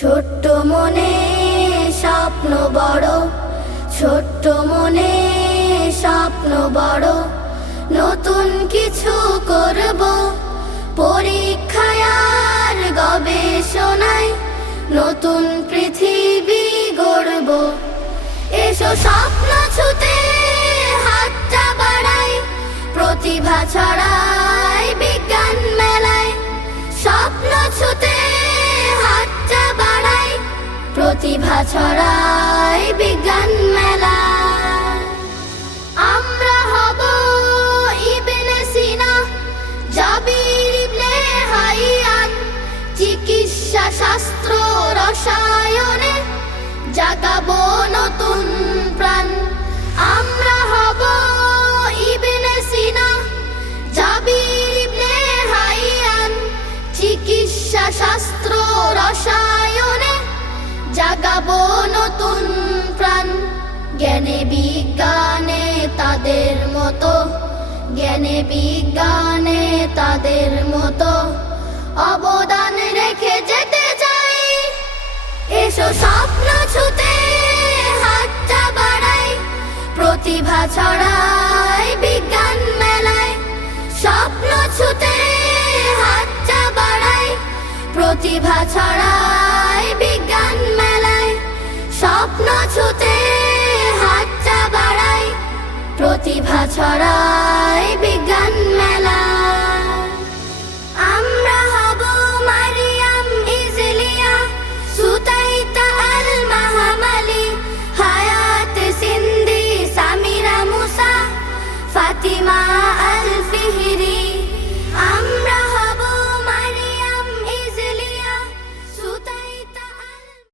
ছোট্ট মনে স্বপ্ন বড়, ছোট্ট মনে স্বপ্ন বড়। নতুন কিছু করব, পরীক্ষায় আর গবেষণায় নতুন পৃথিবী গড়ব। এসো স্বপ্ন ছুতে হাতটা বাড়াই, প্রতিভা ছড়াই বিজ্ঞান মেলায়। স্বপ্ন ছুতে হাতটা বাড়াই, প্রতিভা ছড়াই বিজ্ঞান মেলায়। আমরা হব ইবনে সিনা, জাবির ইবনে হাইয়ান। চিকিৎসা শাস্ত্র রসায়নে জাগাবো নতুন প্রাণ। আমরা হব ইবনে সিনা, জাবির ইবনে হাইয়ান। চিকিৎসা শাস্ত্র রসায়নে জাগাবো নতুন প্রাণ। জ্ঞানে বিজ্ঞানে তাদের মতো, জ্ঞানে বিজ্ঞানে তাদের মতো অবদান রেখে যেতে চাই। এসো স্বপ্ন ছুতে হাতটা বাড়াই, প্রতিভা ছড়াই বিজ্ঞান মেলায়। স্বপ্ন ছুতে হাতটা বাড়াই, প্রতিভা ছড়াই বিজ্ঞান মেলায়। স্বপ্ন ছুতে হাতটা বাড়াই, প্রতিভা ছড়াই